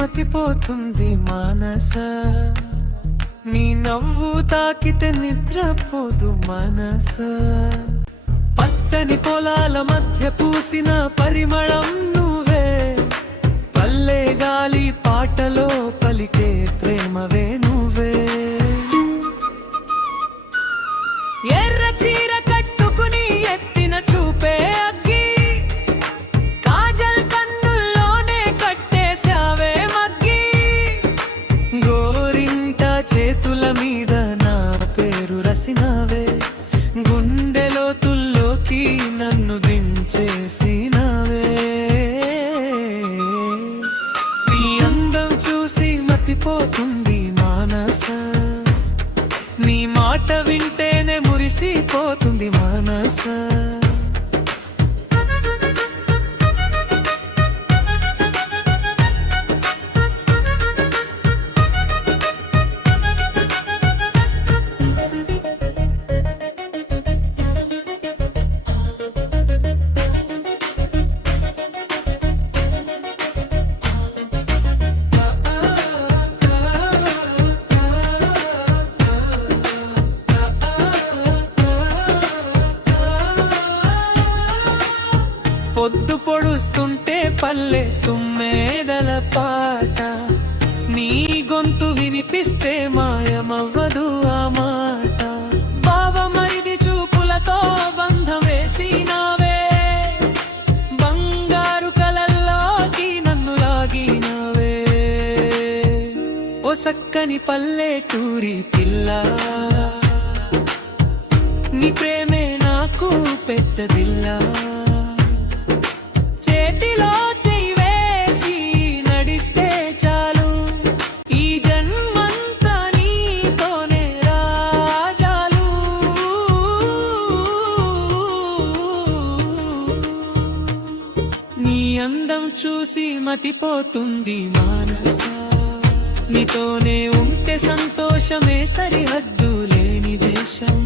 మతిపోతుంది మానస, నీ నవ్వు తాకితే నిద్రపోదు మనస. పచ్చని పొలాల మధ్య పూసిన పరిమళం నువ్వే, పల్లె గాలి పాటలో పలికే ప్రేమవే నువ్వే. ఎర్ర చీర కట్టుకుని ఎత్తిన చూపే అగ్గి, కాజల్ కన్నుల్లోనే కట్టేశావే మగ్గి. గోరింట చేతుల మీద నా పేరు రసినవే, గుండెలో తుల్లోకి నన్ను దించేసినవే. నీ అందం చూసి మతిపోతుంది మానస, నీ మాట వింటేనే మురిసిపోతుంది మనస. పొద్దు పొడుస్తుంటే పల్లె తుమ్మేదల పాట, నీ గొంతు వినిపిస్తే మాయమవ్వదు ఆ మాట. బావమరిది చూపులతో బంధం వేసినావే, బంగారు కలల్లోకి నన్ను లాగినవే. ఓ సక్కని పల్లెటూరి పిల్ల, నీ ప్రేమే నాకు పెద్దదిల్లా. చేతిలో చెయ్యి వేసి నడిస్తే చాలు, ఈ జన్మంతా నీతోనే రాజాలు. నీ అందం చూసి మతిపోతుంది మానస, నీతోనే ఉంటే సంతోషమే సరిహద్దు లేని దేశం.